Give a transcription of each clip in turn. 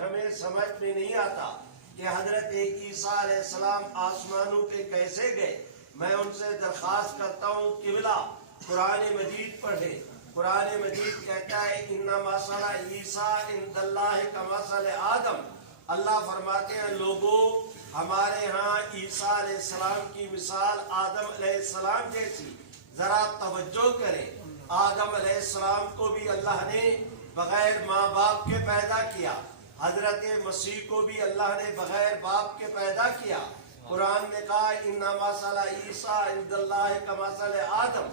ہمیں سمجھ میں نہیں آتا کہ حضرت عیسیٰ علیہ السلام آسمانوں پہ کیسے گئے۔ میں ان سے درخواست کرتا ہوں قبلہ قرآن مجید پڑھے۔ قرآن مجید کہتا ہے ان مثل عیسیٰ عند اللہ کمثل آدم۔ اللہ فرماتے ہیں لوگوں ہمارے ہاں عیسیٰ علیہ السلام کی مثال آدم علیہ السلام جیسی۔ ذرا توجہ کریں، آدم علیہ السلام کو بھی اللہ نے بغیر ماں باپ کے پیدا کیا، حضرت مسیح کو بھی اللہ نے بغیر باپ کے پیدا کیا۔ قرآن نے کہا ان مثل عیسیٰ عند اللہ کمثل آدم۔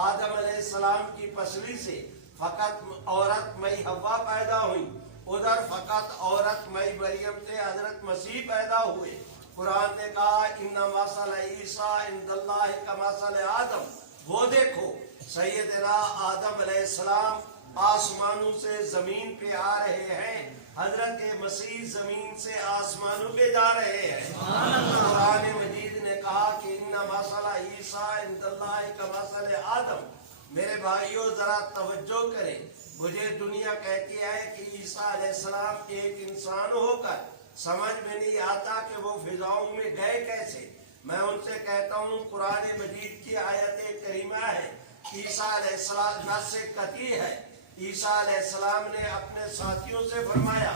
آدم علیہ السلام کی پسلی سے فقط عورت مئی حوا پیدا ہوئی، ادھر فقط عورت مئی مریم سے حضرت مسیح پیدا ہوئے۔ قرآن نے کہا ان مثل عیسیٰ عند اللہ کمثل آدم۔ وہ دیکھو سیدنا آدم علیہ السلام آسمانوں سے زمین پہ آ رہے ہیں، حضرت مسیح زمین سے آسمانوں پہ جا رہے ہیں۔ قرآن مجید نے کہا کہ ان مثل عیسیٰ عند اللہ کمثل آدم۔ میرے بھائیوں ذرا توجہ کریں، مجھے دنیا کہتی ہے کہ عیسیٰ علیہ السلام ایک انسان ہو کر سمجھ میں نہیں آتا کہ وہ فضاؤں میں گئے کیسے۔ میں ان سے کہتا ہوں قرآن مجید کی آیت کریمہ ہے، عیسیٰ علیہ السلام نص قطعی ہے۔ عیسیٰ علیہ السلام نے اپنے ساتھیوں سے فرمایا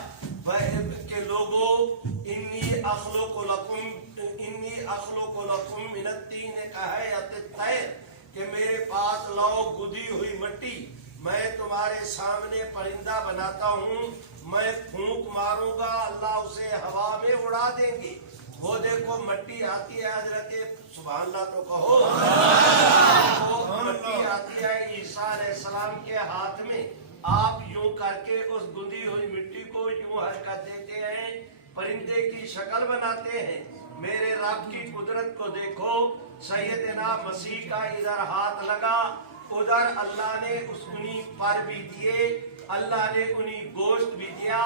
کہ لوگوں انی اخلق لکم من الطین کہیئۃ الطیر، کہ میرے پاس لاؤ گدی ہوئی مٹی، میں تمہارے سامنے پرندہ بناتا ہوں، میں پھونک ماروں گا اللہ اسے ہوا میں اڑا دیں گے۔ وہ دیکھو مٹی آتی ہے حضرت سبحان اللہ تو کہو، وہ مٹی آتی ہے عیسیٰ علیہ السلام کے ہاتھ میں، آپ یوں کر کے اس گندی ہوئی مٹی کو یوں حرکت دیتے ہیں، پرندے کی شکل بناتے ہیں۔ میرے رب کی قدرت کو دیکھو، سیدنا مسیح کا ادھر ہاتھ لگا، ادھر اللہ نے انہیں پر بھی دیے، اللہ نے انہیں گوشت بھی دیا،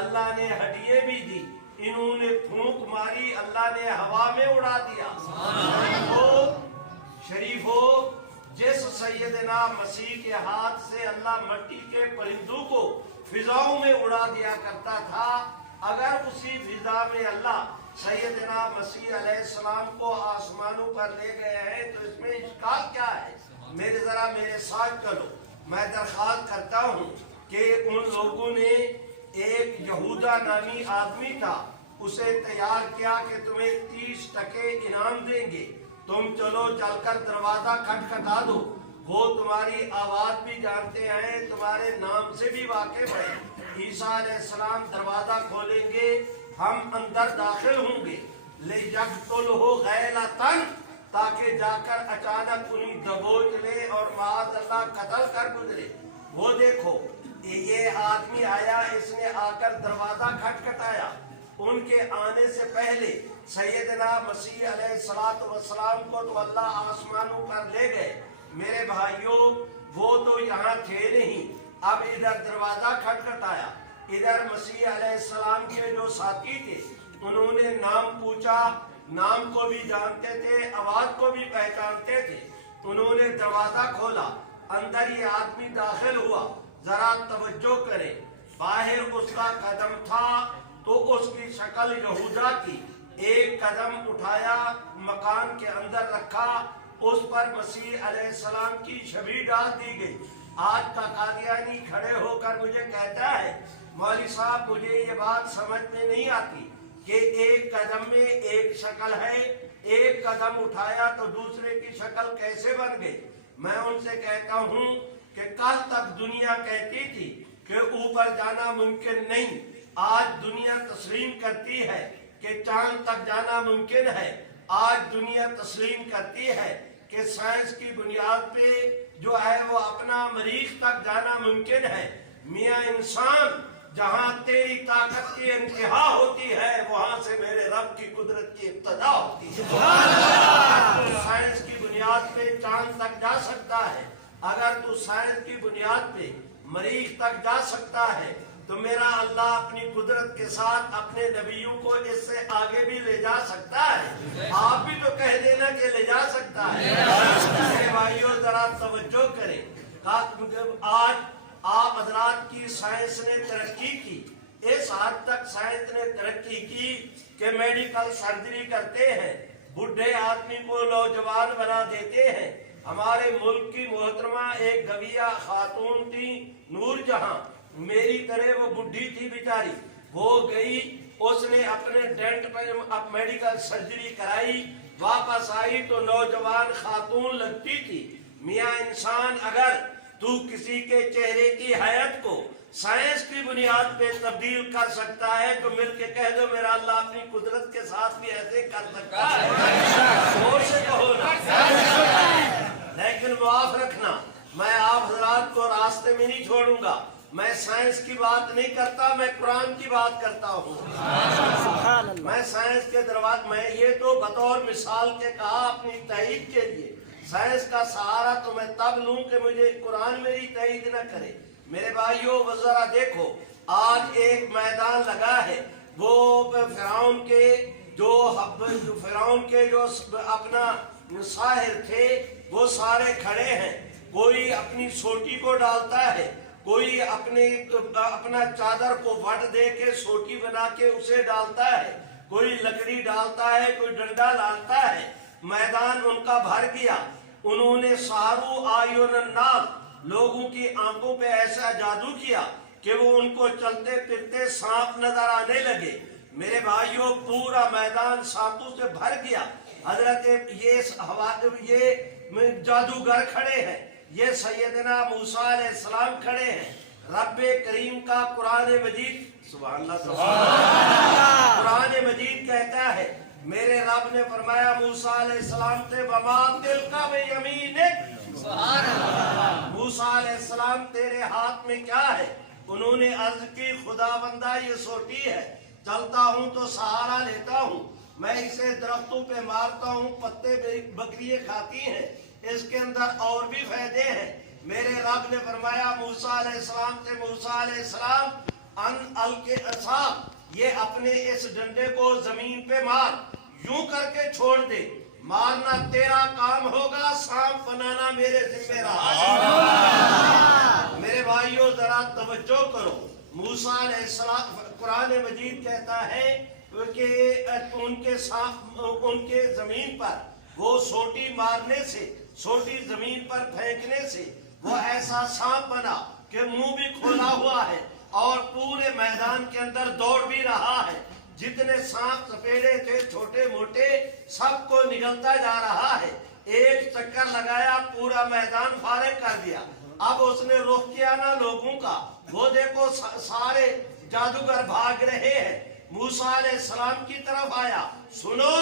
اللہ نے ہڈیاں بھی دی، انہوں نے پھونک ماری، اللہ نے ہوا میں اڑا دیا۔ شریف ہو جس سیدنا مسیح کے ہاتھ سے اللہ مٹی کے پرندوں کو فضاؤں میں اڑا دیا کرتا تھا، اگر اسی فضا میں اللہ سیدنا مسیح علیہ السلام کو آسمانوں پر لے گئے ہیں تو اس میں اشکال کیا ہے؟ میرے ساتھ چلو۔ میں درخواست کرتا ہوں کہ ان لوگوں نے ایک یہودا نامی آدمی تھا، اسے تیار کیا کہ تمہیں 30% انعام دیں گے، تم چلو چل کر دروازہ کھٹکھٹا دو، وہ تمہاری آواز بھی جانتے ہیں، تمہارے نام سے بھی واقف ہیں۔ عیسیٰ علیہ السلام دروازہ کھولیں گے، ہم اندر داخل ہوں گے، لِيَقْتُلْهُ غَيْلَةً، تاکہ جا کر اچانک انہیں دبوچ لے اور معاذ اللہ قتل کر گزرے۔ وہ دیکھو یہ آدمی آیا، اس نے آ کر دروازہ کھٹکھٹایا، ان کے آنے سے پہلے سیدنا مسیح علیہ السلام کو تو اللہ آسمانوں پر لے گئے۔ میرے بھائیوں وہ تو یہاں تھے نہیں، اب ادھر دروازہ کھٹکھٹایا، ادھر مسیح علیہ السلام کے جو ساتھی تھے انہوں نے نام پوچھا، نام کو بھی جانتے تھے، آواز کو بھی پہچانتے تھے، انہوں نے دروازہ کھولا، اندر یہ آدمی داخل ہوا۔ ذرا توجہ کریں، باہر اس کا قدم تھا تو اس کی شکل یہودا کی، ایک قدم اٹھایا مکان کے اندر رکھا، اس پر مسیح علیہ السلام کی شبیہ ڈال دی گئی۔ آج کا قادیانی کھڑے ہو کر مجھے کہتا ہے مولوی صاحب مجھے یہ بات سمجھ میں نہیں آتی کہ ایک قدم میں ایک شکل ہے، ایک قدم اٹھایا تو دوسرے کی شکل کیسے بن گئی؟ میں ان سے کہتا ہوں کہ کل تک دنیا کہتی تھی کہ اوپر جانا ممکن نہیں، آج دنیا تسلیم کرتی ہے کہ چاند تک جانا ممکن ہے، آج دنیا تسلیم کرتی ہے کہ سائنس کی بنیاد پہ جو ہے وہ اپنا مریخ تک جانا ممکن ہے۔ میاں انسان جہاں تیری طاقت کی انتہا ہوتی ہے وہاں سے میرے رب کی قدرت کی ابتدا ہوتی ہے۔ تو سائنس کی بنیاد پہ چاند تک جا سکتا ہے، اگر تو سائنس کی بنیاد پہ مریخ تک جا سکتا ہے تو میرا اللہ اپنی قدرت کے ساتھ اپنے نبیوں کو اس سے آگے بھی لے جا سکتا ہے۔ آپ بھی تو کہہ دینا کہ لے جا سکتا ہے۔ میرے بھائیوں ذرا توجہ کریں، آج آپ حضرات کی سائنس نے ترقی کی، इस हद तक साइंस ने तरक्की की कि मेडिकल सर्जरी करते हैं, बुढ़े आदमी को नौजवान बना देते हैं। हमारे मुल्क की मोहतरमा एक गविया खातून थी, नूर जहां, मेरी तरह वो बुढ़ी थी बेचारी, वो गई, उसने अपने डेंट पर मेडिकल सर्जरी कराई, वापस आई तो नौजवान खातून लगती थी। मियां इंसान, अगर तू किसी के चेहरे की हैत को साइंस की बुनियाद पे तब्दील कर सकता है तो मिलके कह दो मेरा अल्लाह अपनी कुदरत के साथ भी ऐसे कर सकता है। जोर से कहो ना। लेकिन माफ रखना, मैं आप हजरात को रास्ते में नहीं छोड़ूंगा। मैं साइंस की बात नहीं करता, मैं कुरान की बात करता हूँ। मैं साइंस के दरवाजे, मैं ये तो बतौर मिसाल के कहा अपनी तईद के लिए। साइंस का सहारा तो मैं तब लूं कि मुझे कुरान मेरी तईद न करे। मेरे भाइयों, वो जरा देखो, आज एक मैदान लगा है, वो फिरौन के जो अपना साहिर थे वो सारे खड़े हैं। कोई अपनी सोटी को डालता है, कोई अपना चादर को वट दे के सोटी बना के उसे डालता है, कोई लकड़ी डालता है, कोई डंडा डालता है। मैदान उनका भर गया। उन्होंने सारू आयुन नाल, लोगों की आंखों पे ऐसा जादू किया कि वो उनको चलते फिरते सांप नजर आने लगे। मेरे भाइयों, पूरा मैदान सांपों से भर गया। हजरत ये जादूगर खड़े हैं, ये सैयदना मूसा अलैहिस्सलाम खड़े हैं। रब्बे करीम का कुरान मजीद, सुभान अल्लाह, कुरान मजीद कहता है, मेरे रब ने फरमाया मूसा अलैहिस्सलाम से, वमा तिलका बियमीनिक, मूसा अलैहिस्सलाम तेरे हाथ में क्या है? उन्होंने अर्ज की, खुदाबंदा ये सोटी है, चलता हूँ तो सहारा लेता हूँ, मैं इसे दरख्तों पे मारता हूँ, पत्ते बकरियां खाती हैं, इसके अंदर और भी फायदे हैं। मेरे रब ने फरमाया मूसा अलैहिस्सलाम से, मूसा अलैहिस्सलाम अन अल के असा, ये अपने इस डंडे को जमीन पे मार, यूं करके छोड़ दे, मारना तेरा काम होगा, सांप बनाना मेरे जिम्मे रहा। मेरे भाइयों, जरा तवज्जो करो। मूसा अलैहिस्सलाम, कुरान मजीद कहता है कि उनके जमीन पर वो सोटी मारने से, सोटी जमीन पर फेंकने से वो ऐसा सांप बना कि मुंह भी खोला हुआ है और पूरे मैदान के अंदर दौड़ भी रहा है। जितने सांप सपेड़े थे छोटे मोटे, सबको निगलता जा रहा है। एक चक्कर लगाया, पूरा मैदान फारिग कर दिया। अब उसने रुख किया ना लोगों का, वो देखो सारे जादूगर भाग रहे हैं। मूसा अलैहिस्सलाम की तरफ आया, सुनो,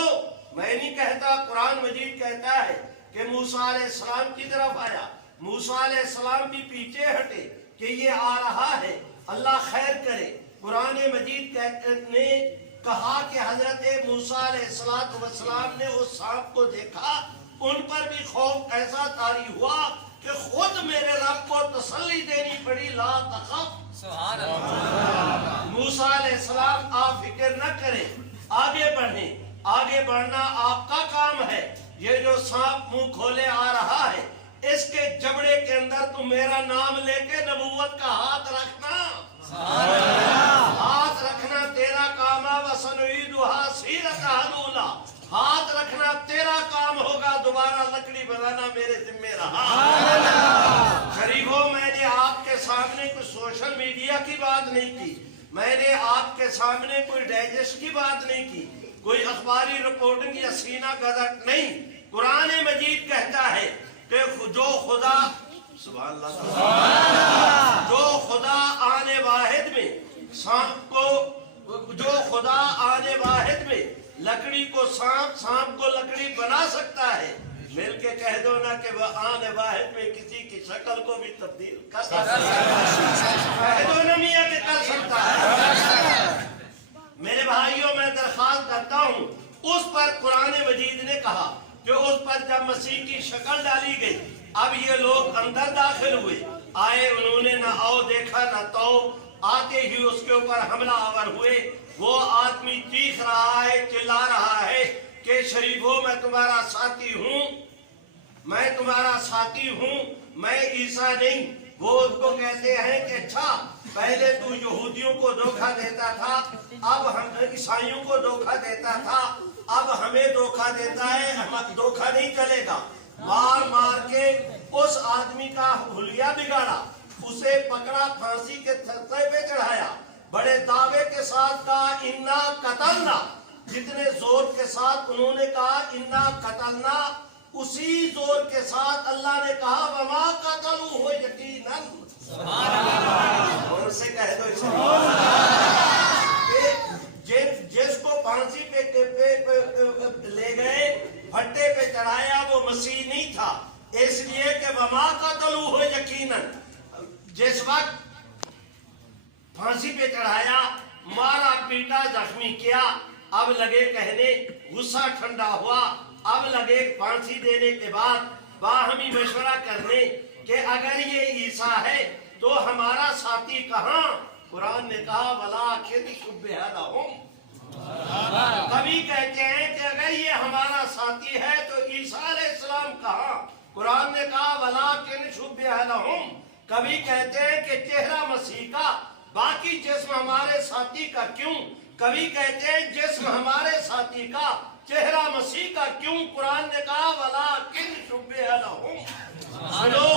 मैं नहीं कहता, कुरान मजीद कहता है कि मूसा अलैहिस्सलाम की तरफ आया। मूसा अलैहिस्सलाम भी पीछे हटे कि ये आ रहा है, अल्लाह खैर करे। कुरान मजीद ने कहा कि हजरत मूसा अलैहिस्सलाम ने उस सांप को देखा, उन पर भी खौफ ऐसा तारी हुआ कि खुद मेरे रब को तसल्ली देनी पड़ी, ला तखफ, सुभान अल्लाह। मूसा अलैहिस्सलाम, आप फिक्र न करें, आगे बढ़ें, आगे बढ़ना आपका काम है। ये जो सांप मुंह खोले आ रहा है, इसके जबड़े के अंदर तुम मेरा नाम लेके नबूवत का हाथ रखना, हाथ रखना तेरा काम है। वसनुईदुहा सीरतहा लूला, हाथ रखना तेरा काम होगा, दोबारा लकड़ी बनाना मेरे जिम्मे रहा। शरीफों, मैंने आपके सामने कोई सोशल मीडिया की बात नहीं की, मैंने आपके सामने कोई डाइजेस्ट की बात नहीं की, कोई अखबारी रिपोर्टिंग या सीना गजट नहीं। कुरान मजीद कहता है कि जो खुदा, सुभान अल्लाह, जो खुदा आने वाहिद में सांप को, जो खुदा आने वाहिद में लकड़ी को सांप, सांप को लकड़ी बना सकता है, मिलके कह दो ना कि वह आने वाहिद में किसी की शक्ल को भी तब्दील कर सकता है। कह दो ना मियां कि कर सकता है। मेरे भाइयों, मैं दरख्वास्त करता हूँ, उस पर कुरान मजीद ने कहा कि उस पर जब मसीह की शक्ल डाली गई, अब ये लोग अंदर दाखिल हुए, आए, उन्होंने ना आओ देखा ना तो, आते ही उसके ऊपर हमला आवर हुए। वो आदमी चीख रहा है, चिल्ला रहा है कि शरीफों, मैं तुम्हारा साथी हूँ, मैं तुम्हारा साथी हूँ, मैं ईसा नहीं। वो उसको कहते हैं कि अच्छा, پہلے تو یہودیوں کو دھوکہ دیتا تھا، اب ہم عیسائیوں کو دھوکہ دیتا تھا، اب ہمیں دھوکہ دیتا ہے، دھوکہ نہیں چلے گا۔ مار مار کے اس آدمی کا حلیہ بگاڑا، اسے پکڑا، پھانسی کے تختے پہ چڑھایا، بڑے دعوے کے ساتھ کہا انا قتلنا، جتنے زور کے ساتھ انہوں نے کہا انا قتلنا، اسی زور کے ساتھ اللہ نے کہا وما قتلوہ یقیناً، اور اسے کہہ دو جس کو پھانسی پہ لے گئے، بھٹے پہ چڑھایا، وہ مسیح نہیں تھا، اس لیے کہ وما قتلوہ یقیناً، جس وقت پھانسی پہ چڑھایا، مارا پیٹا، زخمی کیا، اب لگے کہنے، غصہ ٹھنڈا ہوا، اب لگے پھانسی دینے کے بعد باہمی مشورہ کرنے کہ اگر یہ عیسیٰ ہے تو ہمارا ساتھی کہاں؟ قرآن نے کہا وَلَٰكِنْ شُبِّهَ لَهُمْ، کبھی کہتے ہیں کہ اگر یہ ہمارا ساتھی ہے تو عیسیٰ علیہ السلام کہاں؟ قرآن نے کہا وَلَٰكِنْ شُبِّهَ لَهُمْ، کبھی کہتے ہیں کہ چہرہ مسیح کا، باقی جسم ہمارے ساتھی کا کیوں؟ کبھی کہتے ہیں جسم ہمارے ساتھی کا، چہرہ مسیح کا کیوں؟ قرآن نے کہا وَلَٰكِنْ شُبِّهَ لَهُمْ۔ سنو،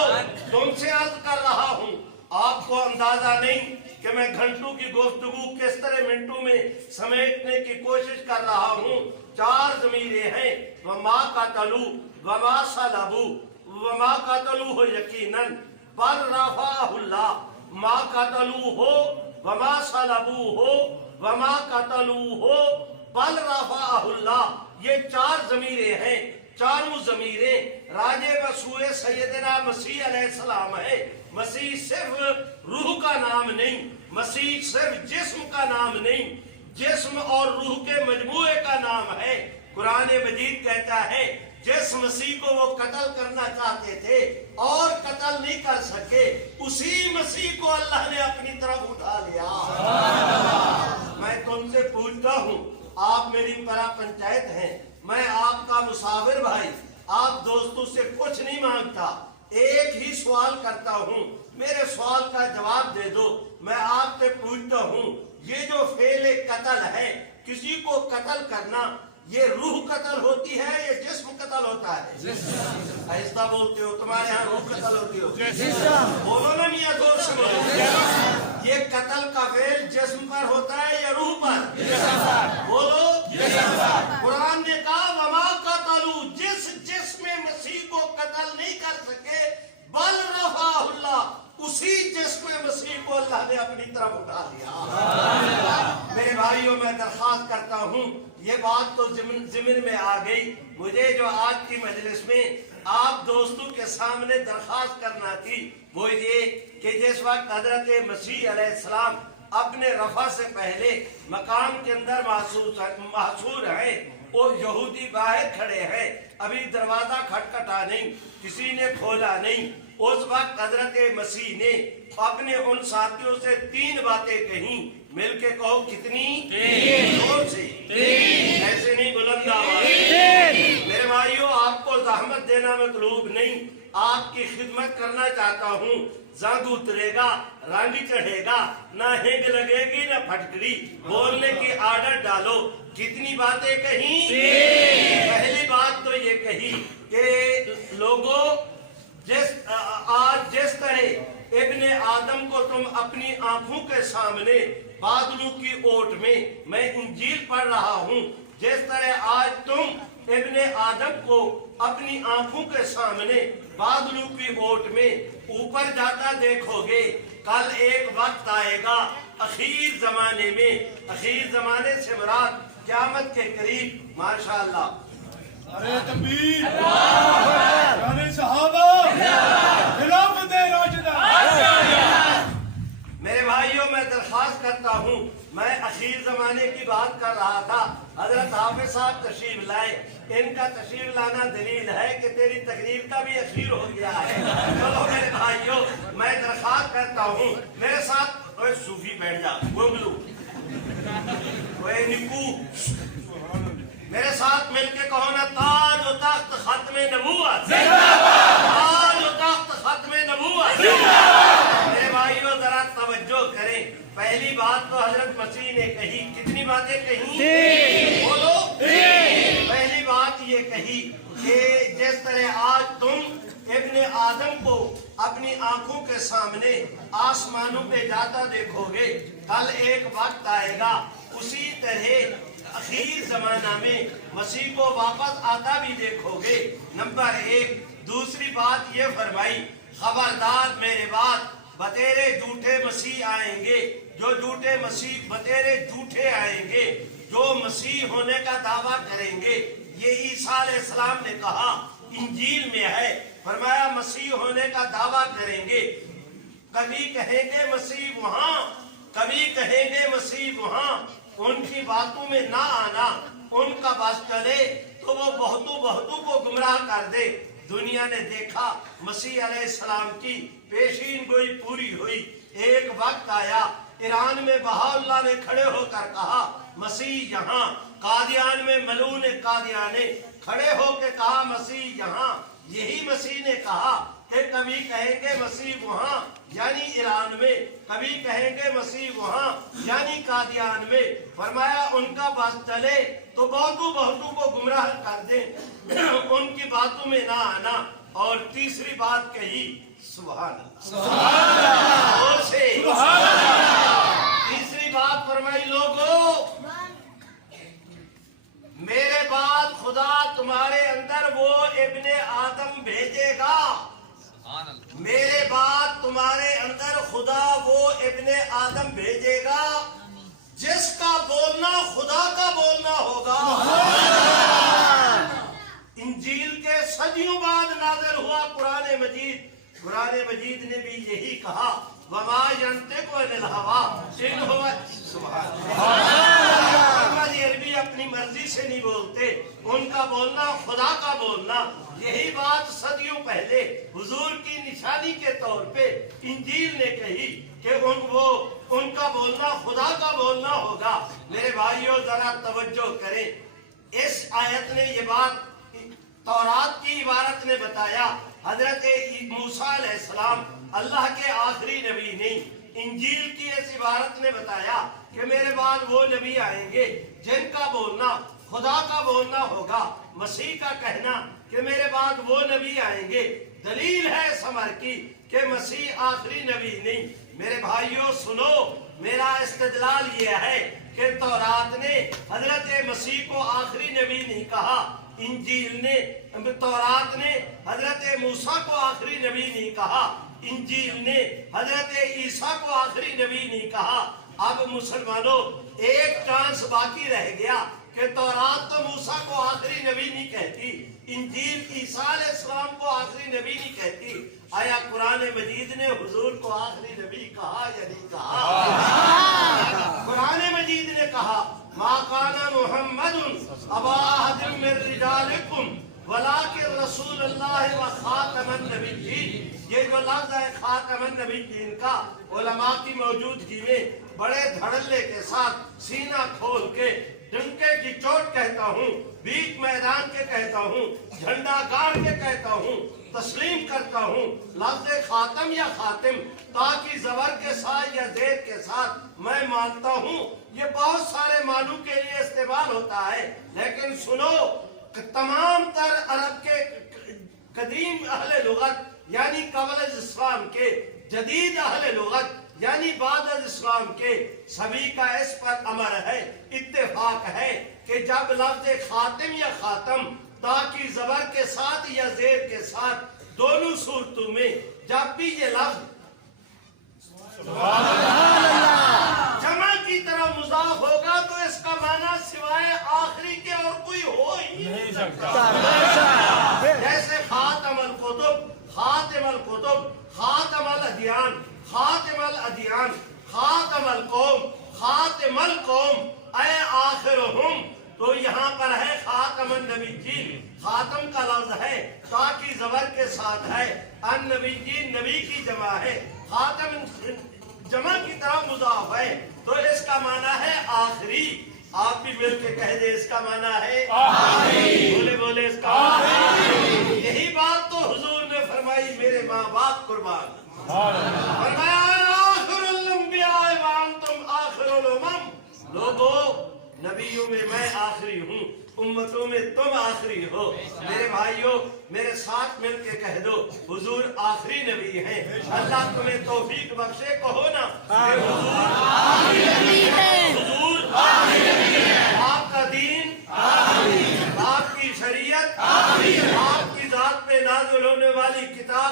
تم سے عرض کر رہا ہوں، آپ کو اندازہ نہیں کہ میں گھنٹوں کی گفتگو کس طرح منٹوں میں سمیٹنے کی کوشش کر رہا ہوں۔ 4 ضمیریں ہیں، وَمَا قَتَلُوا وَمَا صَلَبُوا وَمَا قَتَلُوهُ يَقِينًا بَلْ رَفَعَهُ اللَّهُ مَا قَتَلُوهُ وَمَا صَلَبُوهُ وَمَا قَتَلُوهُ بل رفعہ اللہ، یہ 4 ضمیریں ہیں، چاروں ضمیریں راجے بسوئے سیدنا مسیح علیہ السلام ہے۔ مسیح صرف روح کا نام نہیں، مسیح صرف جسم کا نام نہیں، جسم اور روح کے مجموعے کا نام ہے۔ قرآن مجید کہتا ہے جس مسیح کو وہ قتل کرنا چاہتے تھے اور قتل نہیں کر سکے، اسی مسیح کو اللہ نے اپنی طرف اٹھا لیا۔ میں تم سے پوچھتا ہوں، آپ میری پرا پنچایت ہیں، میں آپ کا مسافر بھائی، آپ دوستوں سے کچھ نہیں مانگتا، ایک ہی سوال کرتا ہوں، میرے سوال کا جواب دے دو۔ میں آپ سے پوچھتا ہوں، یہ جو فعل قتل ہے، کسی کو قتل کرنا، یہ روح قتل ہوتی ہے یا جسم قتل ہوتا ہے؟ ایسا بولتے ہو، تمہارے ہاں روح قتل ہوتی ہو؟ بولو نا میاں، زور سے بولو۔ یہ قتل کا فعل جسم پر ہوتا ہے یا روح پر؟ بولو۔ قرآن نے کہا وما قتلوا، جس جسم مسیح کو قتل نہیں کر سکے، بل رفعہ اللہ، اسی جسم مسیح کو اللہ نے اپنی طرف اٹھا لیا۔ میرے بھائیوں، میں درخواست کرتا ہوں، یہ بات تو ضمن میں آ گئی، مجھے جو آج کی مجلس میں آپ دوستوں کے سامنے درخواست کرنا تھی وہ یہ کہ جس وقت حضرت مسیح علیہ السلام اپنے رفع سے پہلے مقام کے اندر محصور ہیں، وہ یہودی باہر کھڑے ہیں، ابھی دروازہ کھٹکھٹا نہیں، کسی نے کھولا نہیں، اس وقت حضرت مسیح نے اپنے ان ساتھیوں سے 3 باتیں کہیں، مل کے کہو کتنی؟ 3 زور سے، ایسے نہیں بلند آواز۔ میرے بھائیوں، آپ کو زحمت دینا مطلوب نہیں، آپ کی خدمت کرنا چاہتا ہوں۔ زنگ اترے گا، رنگ چڑھے گا، نہ ہنگ لگے گی نہ پھٹکری، بولنے کی عادت ڈالو۔ کتنی باتیں کہیں؟ پہلی بات تو یہ کہی کہ لوگوں، آج جس طرح ابن آدم کو تم اپنی آنکھوں کے سامنے بادلوں کی اوٹ میں انجیل پڑھ رہا ہوں، جس طرح آج تم ابن آدم کو اپنی آنکھوں کے سامنے بادلوں کی اوٹ میں اوپر جاتا دیکھو گے، کل ایک وقت آئے گا اخیر زمانے میں، اخیر زمانے سے مراد قیامت کے قریب، ماشاءاللہ، ارے تکبیر، ارے صحابہ، خلافت راشدہ۔ میرے بھائیوں، میں درخواست کرتا ہوں، میں اخیر زمانے کی بات کر رہا تھا، حضرت حافظ صاحب تشریف لائے، ان کا تشریف لانا دلیل ہے کہ تیری تقریر کا بھی اخیر ہو گیا ہے۔ چلو میرے بھائیوں، میں درخواست کرتا ہوں، میرے ساتھ اوے صوفی بیٹھ جا، گونگلو، اوے نکو، میرے ساتھ مل کے کہو نا، تاج و تخت ختم نبوت، تاج و تخت ختم نبوت۔ میرے بھائیوں، ذرا توجہ کریں۔ बात तो हजरत मसीह ने कही। कितनी बातें कही? बोलो। पहली बात ये कही कि जिस तरह आज तुम इब्ने आदम को अपनी आंखों के सामने आसमानों पे जाता देखोगे, कल एक वक्त आएगा उसी तरह आखिर जमाना में मसीह को वापस आता भी देखोगे। नंबर एक। दूसरी बात ये फरमाई, खबरदार मेरे बाद बतेरे झूठे मसीह आएंगे, जो झूठे मसीह बतेरे झूठे आएंगे, जो मसीह होने का दावा करेंगे। ये ईसा अलैहिस्सलाम ने कहा, इंजील में है, फरमाया मसीह होने का दावा करेंगे। कभी कहेंगे मसीह वहां, कभी कहेंगे मसीह वहां। उनकी बातों में ना आना, उनका बस चले तो वो बहुतों को गुमराह कर दे। दुनिया ने देखा मसीह अलैहिस्सलाम की पेशीन गोई पूरी हुई। एक वक्त आया ईरान में बहाउल्लाह ने खड़े होकर कहा मसीह यहाँ। कादियान में मलून कादियाने खड़े होकर कहा मसीह यहाँ। यही मसीह ने कहा कि कभी कहेंगे मसीह वहाँ यानी ईरान में, कभी कहेंगे मसीह वहाँ यानी कादियान में। फरमाया उनका बस चले तो बहुतों को गुमराह कर दे, उनकी बातों में ना आना। और तीसरी बात कही, सुभान अल्लाह। तीसरी बात फरमाई, लोगों मेरे बाद खुदा तुम्हारे अंदर वो इब्ने आदम भेजेगा। मेरे बाद तुम्हारे अंदर खुदा वो इब्ने आदम भेजेगा जिसका बोलना खुदा का बोलना होगा। इंजील के सदियों बाद नाज़िल हुआ कुरान मजीद। कुरान मजीद ने भी यही कहा, वमा यंतिकु अनिल हवा इन हुवा सुभान अल्लाह। अरबी अपनी मर्जी से नहीं बोलते, उनका बोलना खुदा का बोलना। यही बात सदियों पहले हुजूर की निशानी के तौर पे इंजील ने कही कि उनका बोलना खुदा का बोलना होगा। मेरे भाइयों जरा तवज्जो करें, इस आयत ने ये बात तौरात की इबारत ने बताया। हजरत मूसा अलैहिस्सलाम अल्लाह के आखिरी नबी नहीं, इंजील की इस इबारत ने बताया कि मेरे बाद वो नबी आएंगे जिनका बोलना खुदा का बोलना होगा। मसीह का कहना कि मेरे बाद वो नबी आएंगे दलील है समर की कि मसीह आखिरी नबी नहीं। मेरे भाइयों सुनो, मेरा इस्तेदलाल ये है कि तौरात ने हजरत मसीह को आखिरी नबी नहीं कहा, इंजील ने तौरात ने हजरत मूसा को आखिरी नबी नहीं कहा, इंजील ने हजरत ईसा को आखिरी नबी नहीं कहा। अब मुसलमानों एक चांस बाकी रह गया कि तौरात तो मूसा को आखिरी नबी नहीं कहती, इंजील ईसा अलैहिस्सलाम को आखिरी नबी नहीं कहती। आया कुरान मजीद ने हुजूर को आखिरी नबी कहा या नहीं कहा? कुरान मजीद ने कहा मा काना मुहम्मदुन अबा अहदिन मिन रिजालिकुम वलाकिन रसूलुल्लाह व खातमन नबिय्यीन। ये जो लफ्ज है खातमन नबिय्यीन का, उलमा की मौजूदगी में बड़े धड़ल्ले के साथ सीना खोल के डंके की चोट कहता हूँ, बीच मैदान के कहता हूँ, झंडा गाड़ के कहता हूँ, तस्लीम करता हूँ। लफ्ज खातम या खातिम ताकि जबर के साथ या देर के साथ मैं मानता हूँ ये बहुत सारे मानू के लिए इस्तेमाल होता है, लेकिन सुनो तमाम तर अरब के कदीम अहले लुगत यानी कबल इस्लाम के, जदीद अहले लुगत यानी बाद इस्लाम के सभी का इस पर अमर है, इत्तेफाक है कि जब लफ्ज खातिम या खातम ताकि जबर के साथ या जेर के साथ दोनों सूरतों में जब भी ये लफ्ज जमा की तरह मुजाफ होगा तो इसका माना सिवाय आखिरी के और कोई हो ही नहीं सकता। जैसे खातमल कुतुब, खातिमल कुतुब, खातमल अदियान, खातिमल अदियान, खातमल कौम, खातिमल कौम, ऐ आखिरहुम। तो यहाँ पर है खातमन नबीय्यीन, खातम का लफ्ज है ताकि जबर के साथ है, अन नबीय्यीन नबी की जमा है, खातम जमा की तरह मुजाफ है, तो इसका माना है आखिरी। आप भी मिल के कह दे इसका माना है आखिरी। बोले बोले इसका आखिरी। यही बात तो हुजूर ने फरमाई, मेरे माँ बाप कुर्बान, फरमाया आखिरुल अंबिया व अंतुम आखिरुन लोगों, नबियों में मैं आखिरी हूँ, उम्मतों में तुम आखिरी हो। मेरे भाइयों, मेरे साथ मिलके कह दो, हुजूर आखिरी नबी हैं। अल्लाह तुम्हें तौफीक बख्शे, कहो ना कि हुजूर आखिरी नबी हैं। हुजूर आखिरी नबी हैं। आपका दीन आखिरी, आपकी शरीयत आखिरी, आपकी जात पे नाज़िल होने वाली किताब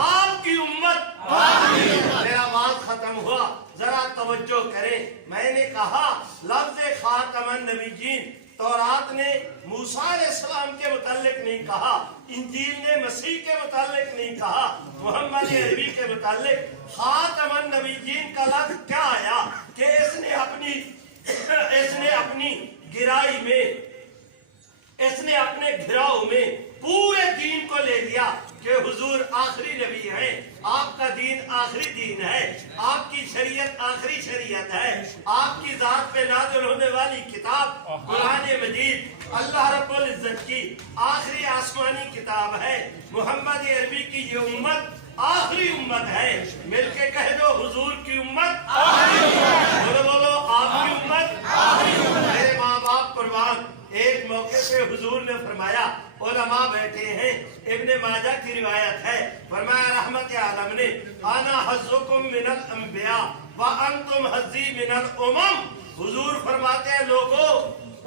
आपकी उम्मत आखिरी। मेरा बात खत्म हुआ, जरा तवज्जो करें। मैंने कहा लफ्ज़ खातमन नबीयीन तौरात ने मूसा अलैहिस्सलाम के मुतालिक नहीं कहा, इंजील ने मसीह के मुतालिक नहीं कहा, मोहम्मद अरबी के मुतालिक खातमन नबीयीन का लफ्ज़ क्या आया कि इसने अपनी गिराई में, इसने अपने घिराव में पूरे दीन को ले लिया कि हुजूर आखिरी नबी हैं, आपका दीन आखिरी दीन है, आपकी शरीयत आखिरी शरीयत है, आपकी जात पे नाज़िल होने वाली किताब कुरान मजीद अल्लाह रब्बुल इज्जत की आखिरी आसमानी किताब है। मोहम्मद अरबी की ये उम्मत आखिरी उम्मत है। मिलके कह दो, हुजूर की उम्मत आखिरी उम्मत। बोलो बोलो, आपकी उम्मत आखिरी उम्मत। मेरे माँ बाप कुर्बान, एक मौके पे हुजूर ने फरमाया, उलमा बैठे हैं, इब्ने माजा की रिवायत है, फरमाया रहमत आलम ने, आना हज़्ज़ुकुम मिनल अंबिया व अंतुम हज़्ज़ी मिनल उमम। हुजूर फरमाते हैं, लोगों,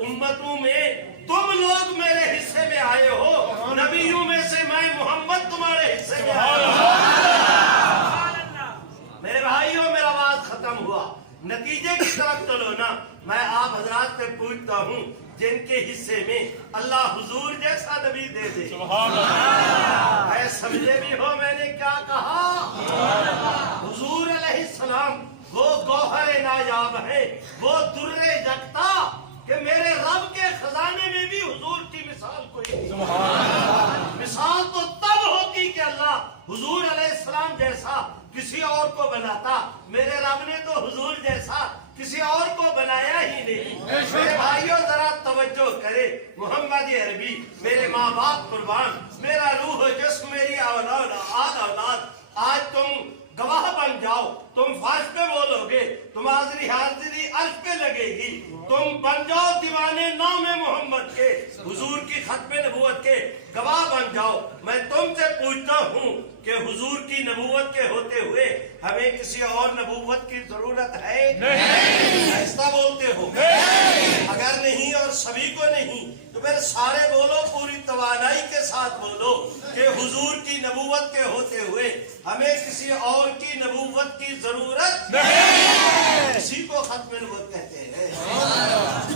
उम्मतों में तुम लोग मेरे हिस्से में आए हो, नबियों में से मैं मोहम्मद तुम्हारे हिस्से में आया हूं। मेरे भाइयों, मेरा बात खत्म हुआ, नतीजे की तरफ चलो ना। मैं आप हजरात से पूछता हूँ, जिनके हिस्से में अल्लाह हुजूर जैसा नबी दे दे, ऐ समझे भी हो मैंने क्या कहा? हुजूर अलैहिस्सलाम वो गौहर नायाब है, वो दुर्रे जगता कि मेरे रब के खजाने में भी हुजूर की मिसाल कोई नहीं। मिसाल तो तब होती कि अल्लाह हुजूर अलैहिस्सलाम जैसा किसी और को बनाता। मेरे रब ने तो हुजूर जैसा किसी और को बनाया ही नहीं। मेरे भाइयों, जरा तवज्जो करे। मोहम्मद अरबी, मेरे माँ बाप कुर्बान, मेरा रूह जिस्म, मेरी औलाद, आज तुम गवाह बन जाओ, तुम फाश पे बोलोगे, तुम्हारी हाजिरी अर्श पे लगेगी, तुम बन जाओ दीवाने नाम मोहम्मद के, हुजूर की खत्म नबूवत के गवाह बन जाओ। मैं तुमसे पूछता हूँ कि हुजूर की नबूवत के होते हुए हमें किसी और नबूवत की जरूरत है? नहीं। ऐसा बोलते हो? नहीं। अगर नहीं और सभी को नहीं तो फिर सारे बोलो, पूरी तवानाई के साथ बोलो कि हुजूर की नबूवत के होते हुए हमें किसी और की नबूवत की जरूरत नहीं। इसी को खत्म नबूवत कहते हैं।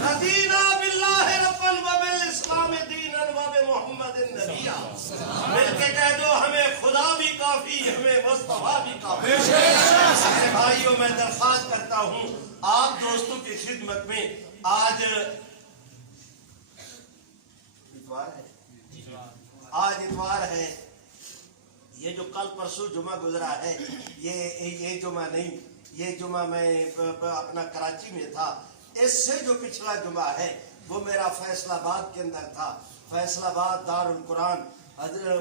रज़ीना बिल्लाहि रब्बन व बिल इस्लाम दीनन व बि मुहम्मदिन नबिया। मिलके कह दो, हमें खुदा भी काफी, हमें मुस्तफा भी काफी। मेरे भाइयों, मैं दरख्वास्त करता हूँ आप दोस्तों की खिदमत में, आज इतवार है, ये जो कल परसों जुमा गुजरा है, ये जुमा नहीं, ये जुमा मैं अपना कराची में था। इससे जो पिछला जुमा है वो मेरा फैसलाबाद के अंदर था। फैसलाबाद दारुल कुरान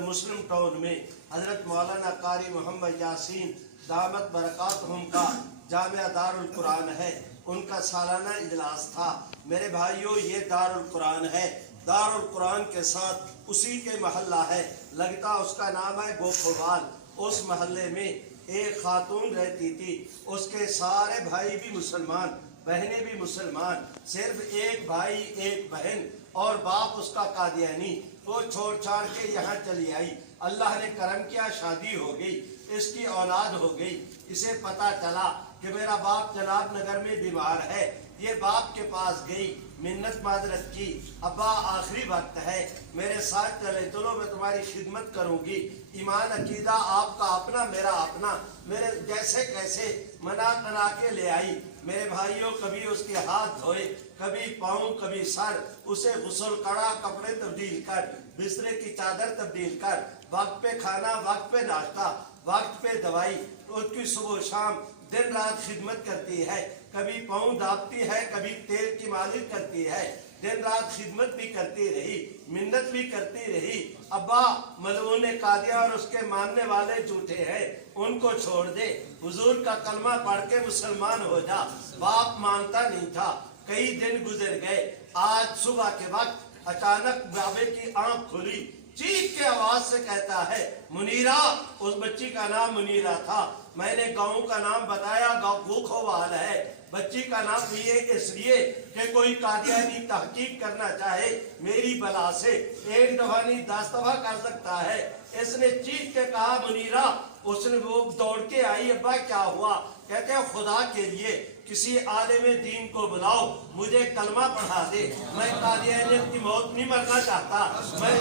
मुस्लिम टाउन में हजरत मौलाना कारी मोहम्मद यासीन दामत बरकातहुम का जामिया दारुल कुरान है, उनका सालाना इजलास था। मेरे भाइयों, ये दारुल कुरान है, दारुल कुरान के साथ उसी के महल्ला है लगता, उसका नाम है गोखोवाल। उस महल्ले में एक खातून रहती थी, उसके सारे भाई भी मुसलमान, बहनें भी मुसलमान, सिर्फ एक भाई एक बहन और बाप उसका कादियानी। वो छोड़ छाड़ के यहाँ चली आई, अल्लाह ने करम किया, शादी हो गई, इसकी औलाद हो गई। इसे पता चला कि मेरा बाप जनाब नगर में बीमार है। ये बाप के पास गई, मिन्नत माजरत की, अब्बा आखिरी वक्त है, मेरे साथ चले चलो, मैं तुम्हारी खिदमत करूंगी। ईमान अकीदा आपका अपना, मेरा अपना, मेरे जैसे कैसे मना तना के ले आई। मेरे भाइयों, कभी उसके हाथ धोए, कभी पाँव, कभी सर, उसे गुस्ल करा, कपड़े तब्दील कर, बिस्तरे की चादर तब्दील कर, वक्त पे खाना, वक्त पे नाश्ता, वक्त पे दवाई, उसकी सुबह शाम दिन रात खिदमत करती है। कभी पाँव दाबती है, कभी तेल की मालिश करती है, दिन रात खिदमत भी करती रही, मिन्नत भी करती रही। अब्बा मलऊन कादिया और उसके मानने वाले झूठे हैं, उनको छोड़ दे, हुजूर का कलमा पढ़ के मुसलमान हो जा। बाप मानता नहीं था। कई दिन गुजर गए। आज सुबह के वक्त अचानक बाबे की आंख खुली, चीख के आवाज से कहता है मुनीरा। उस बच्ची का नाम मुनीरा था। मैंने गांव का नाम बताया, गांव भूखोवाल है। बच्ची का नाम ये इसलिए कि कोई कादियानी तहकीक करना चाहे मेरी बला से, एक दफा नहीं 10 दफा कर सकता है। इसने चीख के कहा मुनीरा। उसने वो दौड़ के आई, अब्बा क्या हुआ? कहते हैं खुदा के लिए किसी आलिम दीन को बुलाओ, मुझे कलमा पढ़ा दे, मैं कादियानियत की मौत नहीं मरना चाहता, मैं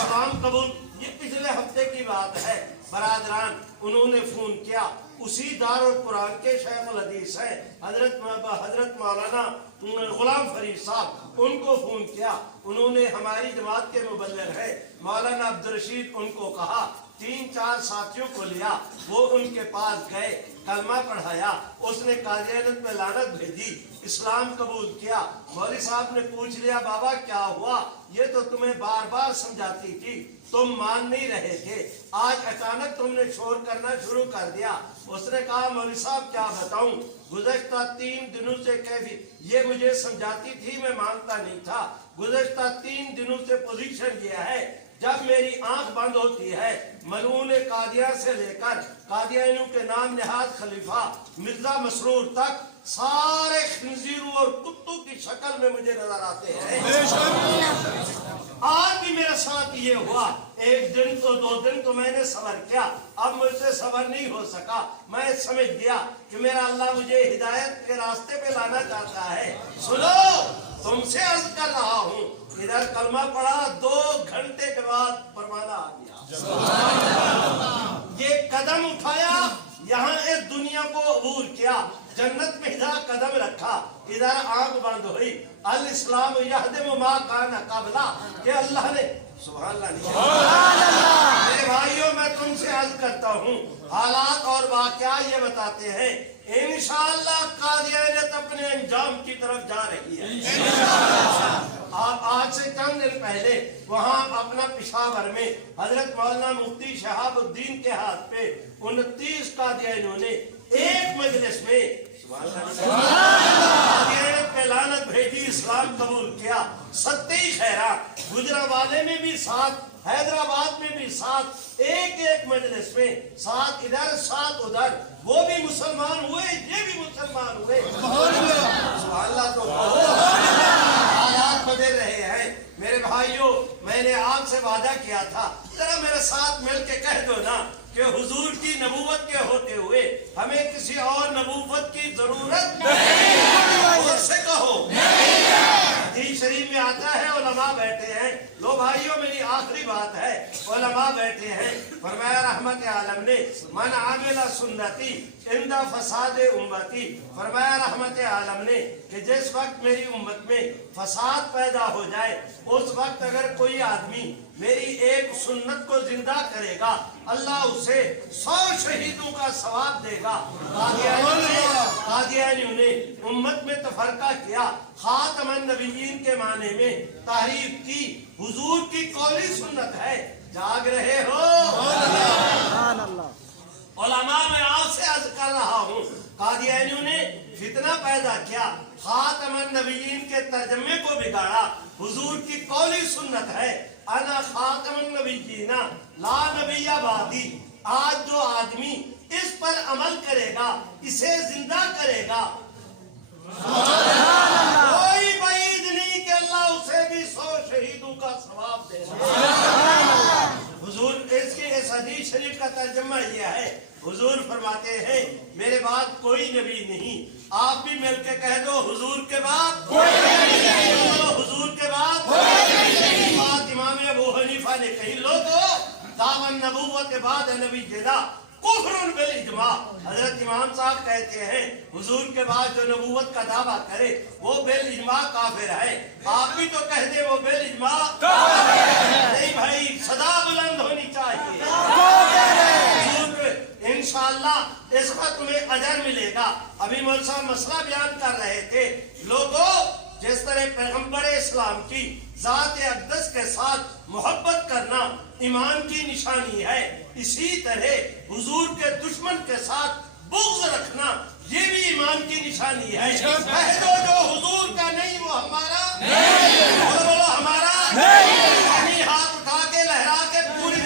इस्लाम कबूल। ये पिछले हफ्ते की बात है बरादरान। उन्होंने फोन किया, उसी दारुल कुरान के शेख हदीस है हजरत मौलाना गुलाम फरीद साहब, उनको फोन किया। उन्होंने हमारी जमात के मुबल्लिग है मौलाना अब्दुल रशीद, उनको कहा 3-4 साथियों को लिया, वो उनके पास गए, कलमा पढ़ाया, उसने कादियानियत में लानत भेजी, इस्लाम कबूल किया। मौलवी साहब ने पूछ लिया बाबा क्या हुआ? ये तो तुम्हें बार बार समझाती थी, तुम मान नहीं रहे थे, आज अचानक तुमने शोर करना शुरू कर दिया। उसने कहा मौलवी साहब क्या बताऊं, गुज़श्ता 3 दिनों से कैफी ये मुझे समझाती थी, मैं मानता नहीं था। गुज़श्ता 3 दिनों से पोजीशन ये है, जब मेरी आंख बंद होती है, मलऊन कादिया से लेकर कादियानियों के नाम निहाद खलीफा मिर्जा मसरूर तक सारे खंजीरों और कुत्तों की शक्ल में मुझे नजर आते हैं। आज भी मेरे साथ ये हुआ। 1 दिन तो 2 दिन तो मैंने सबर किया, अब मुझसे सबर नहीं हो सका। मैं समझ गया कि मेरा अल्लाह मुझे हिदायत के रास्ते पे लाना चाहता है। सुनो, तुमसे अर्ज कर रहा हूँ, इधर कलमा पढ़ा, 2 घंटे के बाद परवाना आ गया। ये कदम उठाया, यहाँ इस दुनिया को अबूर किया, जन्नत में इधर कदम रखा, इधर आंख बंद हुई। अल इस्लाम यहदिमु मा काना क़ब्ला, कि अल्लाह ने सुभान अल्लाह। मेरे भाइयों, मैं तुमसे अर्ज करता हूँ, हालात और वाक़या ये बताते हैं इंशाअल्लाह कादियानियत अपने अंजाम की तरफ जा रही है। आप आज से चंद दिन पहले वहाँ अपना पिशावर में हजरत मौलाना मुफ्ती शहाबुद्दीन के हाथ पे 29 कादियानियों ने एक मजलिस में कादियानियत पे लानत भेजी, इस्लाम कबूल किया। सत्ती खैरा गुजरावाले में भी साथ, हैदराबाद में भी साथ, एक मजलिस में साथ, इधर साथ उधर, वो भी मुसलमान हुए, ये भी मुसलमान हुए। सुभान अल्लाह। तो हालात बदल रहे हैं मेरे भाइयों। मैंने आपसे वादा किया था, जरा मेरे साथ मिल के कह दो ना कि हुजूर की नबूवत के होते हुए हमें किसी और नबूवत की जरूरत नहीं। उससे कहो हदीस शरीफ में आता है, उलमा बैठे हैं। लो भाइयों, मेरी आखिरी बात है, उलमा बैठे हैं, फरमाया रहमत आलम ने मन आमिला सुन्नती इंदा फसाद उम्मती, फरमाया रहमत आलम ने कि जिस वक्त मेरी उम्मत में फसाद पैदा हो जाए, उस वक्त अगर कोई आदमी मेरी एक सुन्नत को जिंदा करेगा, अल्लाह उसे 100 शहीदों का सवाब देगा। कादियानियों ने उम्मत में तफरका किया, खातमन नबिय्यीन के माने में तारीफ की, हुजूर की कौली सुन्नत है। जाग रहे हो? उलमा, मैं आपसे अर्ज कर रहा हूँ, कादियानियों ने फितना पैदा किया, खातमन नबिय्यीन के तर्जमे को बिगाड़ा। हुजूर की कौली सुन्नत है, अना खातमुन नबिय्यीना ला नबिय्या बादी। आज जो आदमी इस पर अमल करेगा, इसे जिंदा करेगा, कोई बईद नहीं कि अल्लाह उसे भी 100 शहीदों का सवाब देगा। हुजूर इसके इस हदीस शरीफ का तर्जुमा यह है, हुजूर फरमाते हैं मेरे बाद कोई नबी नहीं। आप भी मिलकर कह दो, हुजूर के बाद कोई नबी नहीं। हुजूर के बाद कोई नबी नहीं। बात इमाम अबू हनीफा ने कही, लोगो दावन नबूवत के बाद नबी जिदा कुफ्रुन बिल इजमा। हजरत इमाम साहब कहते हैं हुजूर के बाद जो नबूवत का दावा करे वो बिल इजमा काफिर है। आप भी तो कह दे वो बिल इजमा नहीं भाई, सदा बुलंद होनी चाहिए। انشاءاللہ اس کا تمہیں اجر ملے گا. ابھی مول صاحب مسئلہ بیان کر رہے تھے. لوگوں جس طرح پیغمبر اسلام کی ذات اقدس کے ساتھ محبت کرنا ایمان کی نشانی ہے، اسی طرح حضور کے دشمن کے ساتھ بغض رکھنا یہ بھی ایمان کی نشانی ہے. کہہ دو جو حضور کا نہیں وہ ہمارا نہیں. بولو ہمارا نہیں. اپنی ہاتھ اٹھا کے لہرا کے پوری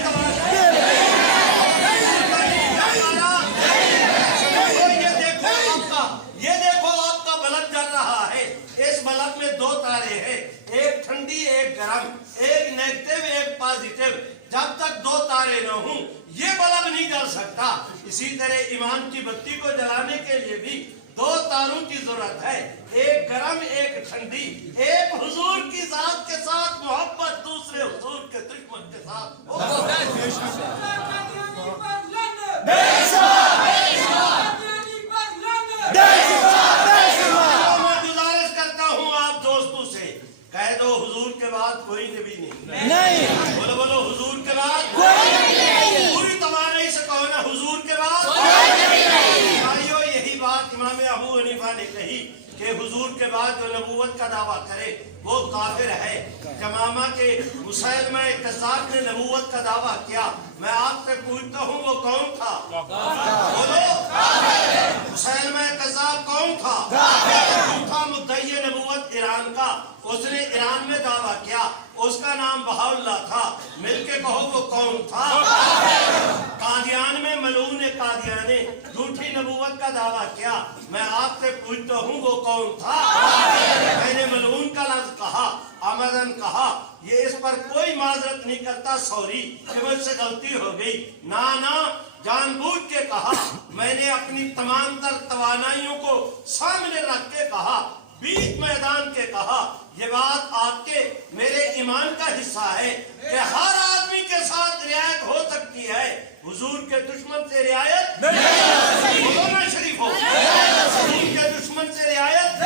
یہ دیکھو آپ کا بلب جل رہا ہے. اس بلب میں دو تارے ہیں، ایک ٹھنڈی ایک گرم، ایک نیگیٹو ایک پازیٹو. جب تک دو تارے نہ ہوں یہ بلب نہیں جل سکتا. اسی طرح ایمان کی بتی کو جلانے کے لیے بھی دو تاروں کی ضرورت ہے، ایک گرم ایک ٹھنڈی. ایک حضور کی ذات کے ساتھ محبت، دوسرے حضور کے دشمن کے ساتھ. میں گزارش کرتا ہوں آپ دوستوں سے، کہہ دو حضور کے بعد کوئی نبی نہیں. بولو بولو حضور کے بعد پوری توانائی سے کہو نا، حضور کے بعد بھائیو. یہی بات امام ابو حنیفہ نے کہی کہ حضور کے بعد جو نبوت کا دعویٰ کرے وہ کافر ہے. جمامہ کے مسیلمہ کذاب نے نبوت کا دعویٰ کیا. میں آپ سے پوچھتا ہوں وہ کون تھا؟ بولو. مسیلمہ کذاب کون تھا؟ جھوٹا مدعی نبوت ایران کا. اس نے ایران میں دعویٰ کیا، اس کا نام بہاءاللہ تھا. مل کے کہو وہ کون تھا؟ قادیان میں ملعون قادیان نے جھوٹی نبوت کا دعویٰ کیا. میں آپ سے پوچھتا ہوں وہ کون تھا؟ میں نے ملعون کا لفظ کہا، آمدن کہا. یہ اس پر کوئی معذرت نہیں کرتا، سوری کہ مجھ سے غلطی ہو گئی. نانا جان بوجھ کے کہا. میں نے اپنی تمام تر توانائیوں کو سامنے رکھ کے کہا، بیچ میدان کے کہا. یہ بات آپ کے میرے ایمان کا حصہ ہے کہ ہر آدمی کے ساتھ رعایت ہو سکتی ہے، حضور کے دشمن سے رعایت بولو نا شریف ہو. حضور کے دشمن سے رعایت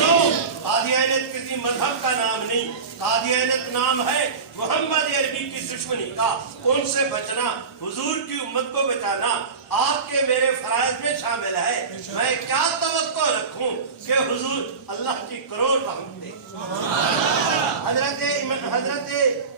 نو. قادیانیت کسی مذہب کا نام نہیں، قادیانیت نام ہے محمد عربی کی دشمنی کا. ان سے بچنا، حضور کی امت کو بچانا آپ کے میرے فرائض میں شامل ہے. میں کیا توقع رکھوں کہ حضور اللہ کی کروڑ رحمتیں.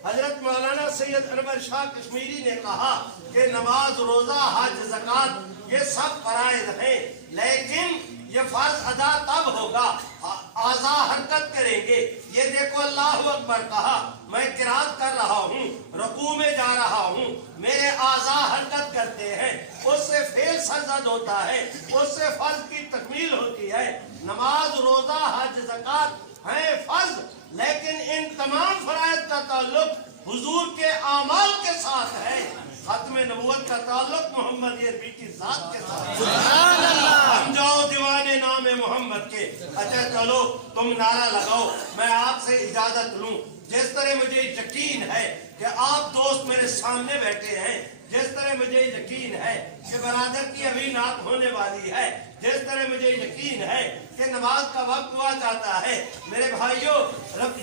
حضرت مولانا سید انور شاہ کشمیری نے کہا کہ نماز، روزہ، حج، زکوٰۃ یہ سب فرائض ہیں، لیکن یہ فرض ادا تب ہوگا اعضاء حرکت کریں گے. یہ دیکھو اللہ اکبر کہا، میں قرات کر رہا ہوں، رکوع میں جا رہا ہوں، میرے اعضاء حرکت کرتے ہیں، اس سے فعل سرزد ہوتا ہے، اس سے فرض کی تکمیل ہوتی ہے. نماز، روزہ، حج، زکوٰۃ ہیں فرض، لیکن ان تمام فرائض کا تعلق حضور کے اعمال کے ساتھ ہے. ختم نبوت کا تعلق محمد عربی کی ذات کے ساتھ. ہم جاؤ دیوانے نام محمد کے. اچھا چلو تم نعرہ لگاؤ، میں آپ سے اجازت لوں. جس طرح مجھے یقین ہے کہ آپ دوست میرے سامنے بیٹھے ہیں، جس طرح مجھے یقین ہے کہ برادر کی ابھی نعت ہونے والی ہے، جس طرح مجھے یقین ہے کہ نماز کا وقت ہوا جاتا ہے، میرے بھائیوں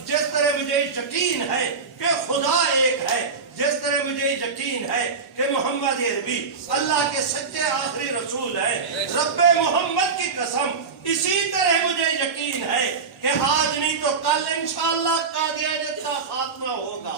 جس طرح مجھے یقین ہے کہ خدا ایک ہے، جس طرح مجھے یقین ہے کہ محمد عربی اللہ کے سچے آخری رسول ہیں، رب محمد کی قسم اسی طرح مجھے یقین ہے کہ آج نہیں تو کل انشاءاللہ قادیانیت کا خاتمہ ہوگا.